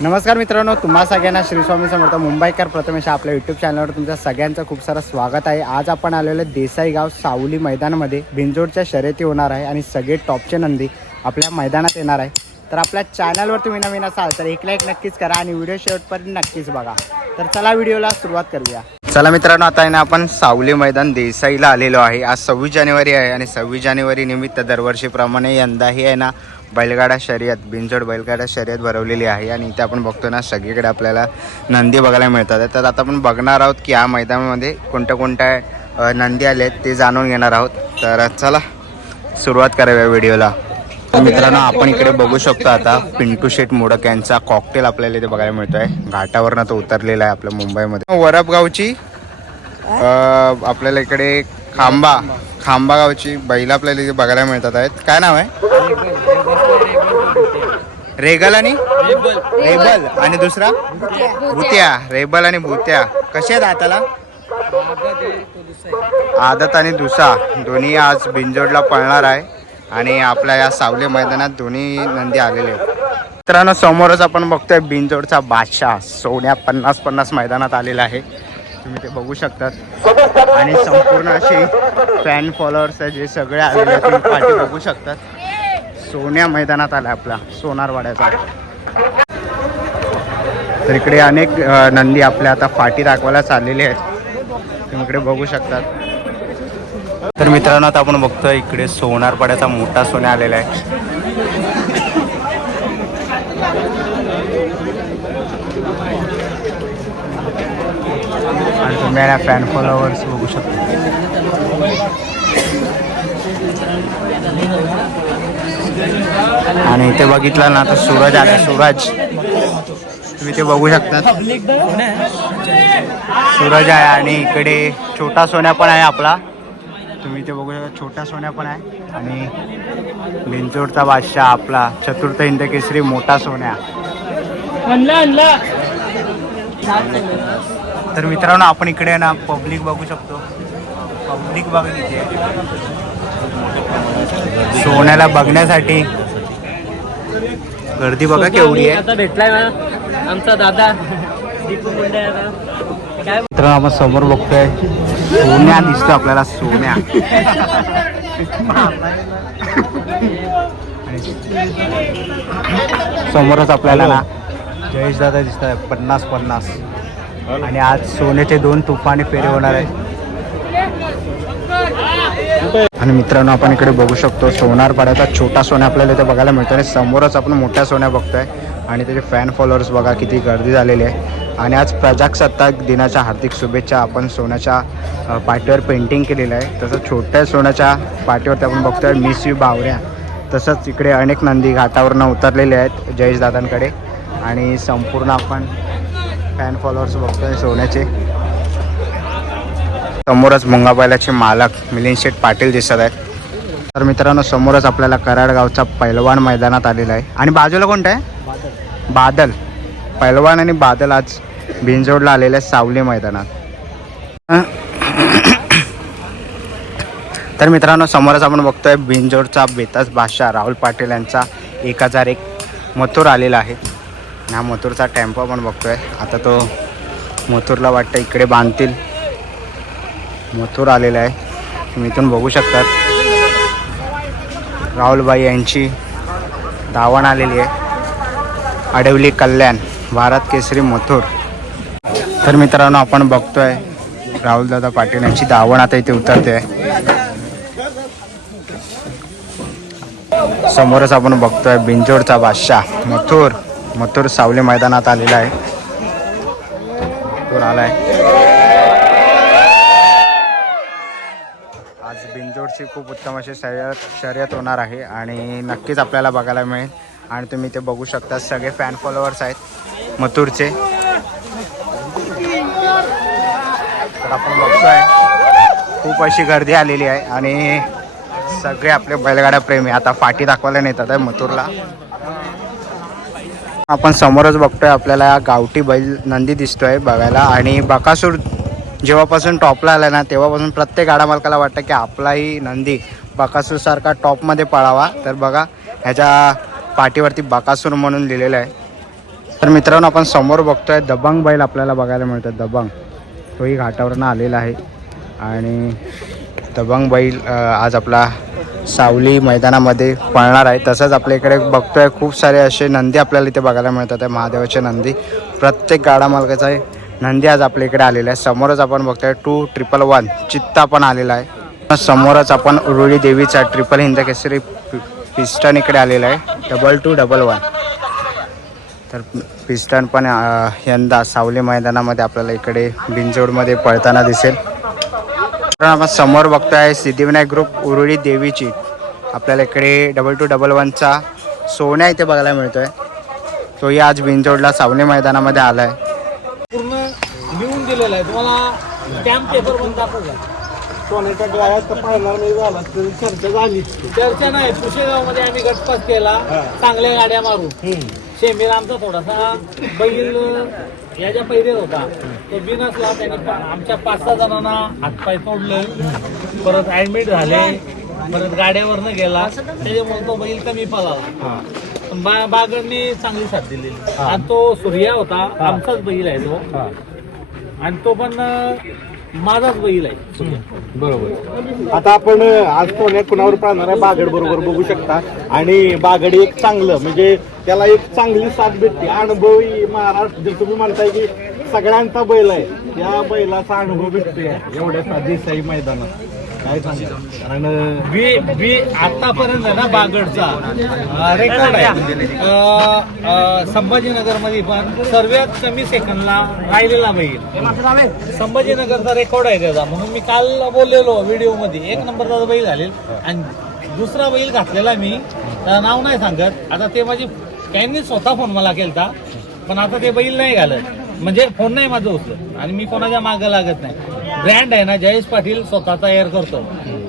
नमस्कार मित्रांनो तुम्हा सगळ्यांना श्री स्वामी समर्थ मुंबईकर प्रथमेश आपल्या यूट्यूब चॅनलवर तुमचं सगळ्यांचं खूप सारं स्वागत आहे. आज आपण आलेलो देसाई गाव सावली मैदानामध्ये. भिंजोडच्या शर्यती होणार आहे आणि सगळे टॉपचे नंदी आपल्या मैदानात येणार आहे. तर आपल्या चॅनलवर तुम्ही नवीन असाल तर एक लाईक नक्कीच करा आणि व्हिडिओ शेवटपर्यंत नक्कीच बघा. तर चला व्हिडिओला सुरुवात करूया. चला मित्रांनो आता आहे ना आपण सावली मैदान देसाईला आलेलो आहे. आज सव्वीस जानेवारी आहे आणि सव्वीस जानेवारी निमित्त दरवर्षीप्रमाणे यंदाही आहे ना बैलगाडा शर्यत बिनजोड बैलगाडा शर्यत भरवलेली आहे आणि इथे आपण बघतो ना सगळीकडे आपल्याला नंदी बघायला मिळतात. तर आता आपण बघणार आहोत की या मैदानामध्ये कोणत्या कोणत्या नंदी आले आहेत ते जाणून घेणार आहोत. तर चला सुरुवात कराव्या व्हिडिओला. तर मित्रांनो आपण इकडे बघू शकतो आता पिंटू शेट मोडक यांचा कॉकटेल आपल्याला इथे बघायला मिळतोय. घाटावरनं तो उतरलेला आहे आपल्या मुंबईमध्ये. वरपगावची आपल्याला इकडे खांबा. खांबा गावची बैल आपल्याला इथे बघायला मिळतात आहेत. काय नाव आहे? रेगल आणि? रेबल. आणि दुसरा? भूत्या. रेबल आणि भूत्या. कसे आहेत आताला? आदत आणि दुसा. दोन्ही आज बिंजोडला पळणार आहे. आणि आपल्या या सावली मैदानात दोन्ही नंदी आलेले आहेत. मित्रांनो समोरच आपण बघतोय बिंजोडचा बादशाह. सोन्या पन्नास पन्नास मैदानात आलेला आहे. तुम्ही ते बघू शकतात. आणि संपूर्ण असे फॅन फॉलोअर्स जे सगळे आलेले तुम्ही पाठी बघू शकतात. सोन्या मैदानात आला आपला सोनारवाड्याचा. तर इकडे अनेक नंदी आपल्या आता फाटी दाखवायला चाललेले आहेत. तुम्ही इकडे बघू शकतात. तर मित्रांनो आता आपण बघतोय इकडे सोनारपाड्याचा मोठा सोन्या आलेला आहे. आणि तुम्ही या फॅन फॉलोअर्स बघू शकता. आणि इथे बघितलं ना तर सूरज आला. सूरज तुम्ही ते बघू शकता. सूरज आहे आणि इकडे छोटा सोन्या पण आहे आपला. तुम्ही ते बघू शकता. छोटा सोन्या पण आहे. आणि बिंचोडचा बादशाह आपला. चतुर्थ इंद केसरी मोठा सोन्या. तर मित्रांनो आपण इकडे ना पब्लिक बघू शकतो. पब्लिक बघा किती सोन्याला बघण्यासाठी. गर्दी बघा केवढी आहे. आता भेटलाय ना आमचा दादा दीपू मुंडे काय? मित्रांनो आपण समोर बघतोय सोन्या दिसतो आपल्याला सोन्या. समोरच आपल्याला ना जयेश दादा दिसत आहे पन्नास पन्नास. आणि आज सोन्याचे दोन तुफाने फेरे होणार आहे आणि मित्रांनो आपण इकडे बघू शकतो सोनार पाड्याचा छोटा सोन्या आपल्याला इथे बघायला मिळतो आणि समोरच आपण मोठ्या सोन्या बघतोय. आणि त्याचे फॅन फॉलोअर्स बघा किती गर्दी झालेली आहे. आणि आज प्रजासत्ताक दिनाच्या हार्दिक शुभेच्छा आपण सोन्याच्या पाठीवर पेंटिंग केलेलं आहे. तसंच छोट्या सोन्याच्या पाठीवरती आपण बघतोय मिस यू बावऱ्या. तसंच इकडे अनेक नंदी घाटावरनं उतरलेले आहेत जयेश दादांकडे. आणि संपूर्ण आपण फॅन फॉलोअर्स बघतोय सोन्याचे. समोरच मुंगाबायलाचे मालक मिलिंद शेठ पाटील दिसत आहेत. तर मित्रांनो समोरच आपल्याला कराड गावचा पैलवान मैदानात आलेला आहे. आणि बाजूला कोणतं आहे? बादल. पैलवान आणि बादल आज भिंजोडला आलेले सावली मैदानात. तर मित्रांनो समोरच आपण बघतोय बिंजोडचा बेताज बादशाह राहुल पाटील यांचा एक हजार एक मथुर आलेला आहे. हा मथुरचा टेम्पो आपण बघतोय. आता तो मथुरला वाटतं इकडे बांधतील. मथुर आलेला आहे. तुम्ही इथून बघू शकतात. राहुलबाई यांची दावण आलेली आहे. अडवली कल्याण भारत केसरी मथुर. तर मित्रांनो आपण बघतोय राहुलदादा पाटील यांची दावण आता इथे उतरते समोरच आपण बघतोय बिंजोडचा बादशाह मथुर. मथुर सावली मैदानात आलेला आहे. मथुर आलाय. आज बिंजोडची खूप उत्तम अशी शर्यत शर्यत होणार आहे आणि नक्कीच आपल्याला बघायला मिळेल. आणि तुम्ही ते बघू शकता सगळे फॅन फॉलोअर्स आहेत मथुरचे. तर आपण बघतोय खूप अशी गर्दी आलेली आहे आणि सगळे आपले बैलगाड्या प्रेमी. आता फाटी दाखवायला नेतात आहे मथुरला. आपण समोरच बघतोय आपल्याला गावठी बैल नंदी दिसतोय बघायला. आणि बकासूर जेव्हापासून टॉपला आला ना तेव्हापासून प्रत्येक गाडा मालकाला वाटतं की आपलाही नंदी बकासूरसारखा टॉपमध्ये पळावा. तर बघा ह्याच्या पाठीवरती बकासूर म्हणून लिहिलेलं आहे. तर मित्रांनो आपण समोर बघतोय दबंग बैल आपल्याला बघायला मिळतो दबंग. तोही घाटावरनं आलेला आहे. आणि दबंग बैल आज आपला सावली मैदानामध्ये पळणार आहे. तसंच आपल्या इकडे बघतोय खूप सारे असे नंदी आपल्याला इथे बघायला मिळतात. आहे महादेवाचे नंदी. प्रत्येक गाडा मालकाचा आहे. नंदी आज आपल्या इकडे आलेला आहे. समोरच आपण बघतोय टू ट्रिपल वन चित्ता पण आलेला आहे. समोरच आपण उरुळी देवीचा ट्रिपल हिंद केसरी पिस्टन इकडे आलेला आहे. डबल टू डबल वन तर पिस्टन पण यंदा सावली मैदानामध्ये आपल्याला इकडे बिंजोडमध्ये पळताना दिसेल. आपण समोर बघतोय सिद्धिविनायक ग्रुप उरुळी देवीची. आपल्याला इकडे डबल टू डबल वनचा सोन्या इथे बघायला मिळतोय. तोही आज बिंजोडला सावली मैदानामध्ये आला आहे पूर्ण लिहून दिलेलं आहे. तुम्हाला स्टॅम्प पेपर पण दाखवला. सोन्याच्या पाळणार नाही झाला तरी चर्चा झाली चर्चा नाही. पुशेगावमध्ये आम्ही गटपास केला. चांगल्या गाड्या मारून शेमीर आमचा थोडासा बैल याच्या पहिलेच होता तो बिनसला त्याने आमच्या पाच सहा जणांना हातपाय तोडले. परत ऍडमिट झाले. परत गाड्यावरनं गेला. त्याच्यामुळे तो बैल कमी पळाला. पण बा बागडने चांगली साथ दिलेली. आणि तो सूर्या होता. आमचाच बैल आहे तो. आणि तो पण माझाच बैल आहे. बरोबर. आता आपण आज सोन्या कुणावर पाहणार आहे? बागड बरोबर बघू शकता. आणि बागड एक चांगलं म्हणजे त्याला एक चांगली साथ भेटते. अनुभवी महाराष्ट्र जर तुम्ही म्हणताय की सगळ्यांचा बैल आहे. त्या बैलाचा अनुभव भेटतोय. एवढ्या देसाई मैदानात. काय कारण बी बी आतापर्यंत ना बागडचा. रेकॉर्ड आहे. संभाजीनगरमध्ये पण सर्वात कमी सेकंदला राहिलेला बैल. संभाजीनगरचा रेकॉर्ड आहे त्याचा. म्हणून मी काल बोललेलो व्हिडिओमध्ये. एक नंबरचा बैल झालेल आणि दुसरा बैल घातलेला मी नाव नाही सांगत. आता ते माझी त्यांनी स्वतः फोन मला केलता पण आता ते बैल नाही घालत. म्हणजे फोन नाही माझं होतं आणि मी कोणाच्या मागं लागत नाही. ब्रँड आहे ना जयेश पाटील स्वतः तयार करतो.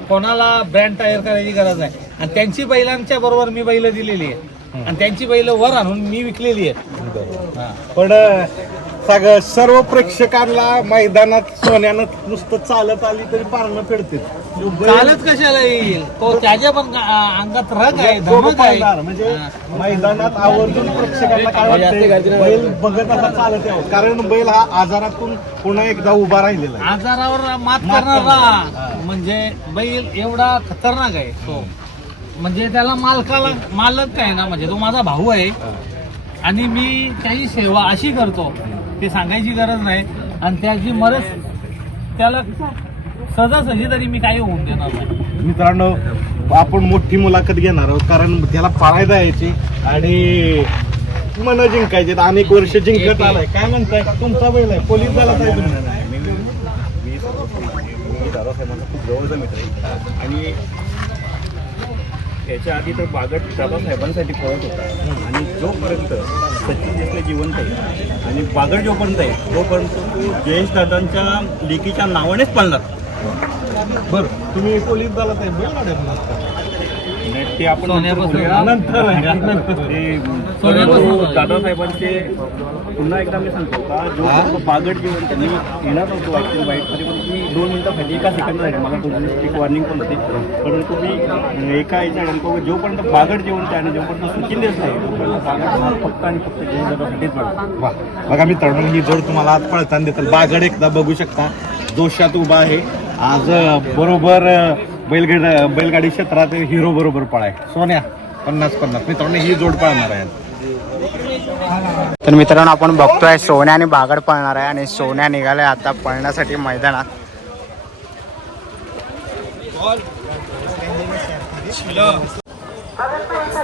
कोणाला ब्रँड तयार करायची गरज नाही. आणि त्यांची बैलांच्या बरोबर मी बैल दिलेली आहे आणि त्यांची बैल वर आणून मी विकलेली आहेत. हा. पण सगळं सर्व प्रेक्षकांना मैदानात सोन्यानं नुसतं चालत आली तरी पारणं फेडते चालत कशाला येईल? तो त्याच्या पण अंगात रग आहे धमक आहे. म्हणजे हा. मैदानात आवर्जून प्रेक्षकांना काय वाटतंय? बैल बघत असा चालत यावं. कारण बैल हा आजारातून पुन्हा एकदा उभा राहिलेला आहे. आजारावर मात करणारा. म्हणजे बैल एवढा खतरनाक आहे. तो म्हणजे त्याला मालकाला मालक आहे ना म्हणजे तो माझा भाऊ आहे. आणि मी त्याची सेवा अशी करतो. ते सांगायची गरज नाही. आणि त्याची मरज त्याला सहजासहजी तरी मी काही होऊन देणार नाही. मित्रांनो आपण मोठी मुलाखत घेणार आहोत कारण त्याला पाळायला यायची आणि मन जिंकायचे अनेक वर्ष जिंकत आलाय. काय म्हणताय? तुमचा बैल आहे. पोलीस दलात आहे तुम्ही? मी दादासाहेबांचा खूप जवळचा मित्र आहे. आणि याच्या आधी तर बागट दादासाहेबांसाठी पळत होता. आणि जोपर्यंत सचिन देशले जिवंत आहे आणि बागट जोपर्यंत आहे तोपर्यंत तो जयेश दादांच्या लेकीच्या नावानेच पळणार. बरं तुम्ही पोलीस दलात आहे बैल आणि ते आपण नंतर आहे. ते सोन्यापासून. दादासाहेबांचे पुन्हा एकदा मी सांगतो का जो बागड जीवन त्यांनी येणार नव्हतो ॲक्च्युअली वाईटमध्ये पण तुम्ही दोन मिनिटासाठी एका सेकंद झाले मला थोडी एक वॉर्निंग पण होती. परंतु मी एका याच्या नेमकं जोपर्यंत बागड जेवण आहे आणि जोपर्यंत सचिन देश नाही तोपर्यंत बागड फक्त आणि फक्त जय दादासाठीच बनतो वा बघा मित्रांनो ही जोड तुम्हाला आज पळताना देतात बागड एकदा बघू शकता. दोषात उभा आहे. आज बरोबर अं, बैलगाड बैलगाडी क्षेत्रात हिरो बरोबर पळाय. सोन्या पन्नास पन्नास. मित्रांनो ही जोड पळणार आहे. तर मित्रांनो आपण बघतोय सोन्या आणि बागड पळणार आहे आणि सोन्या निघाल्या आता पळण्यासाठी मैदानात.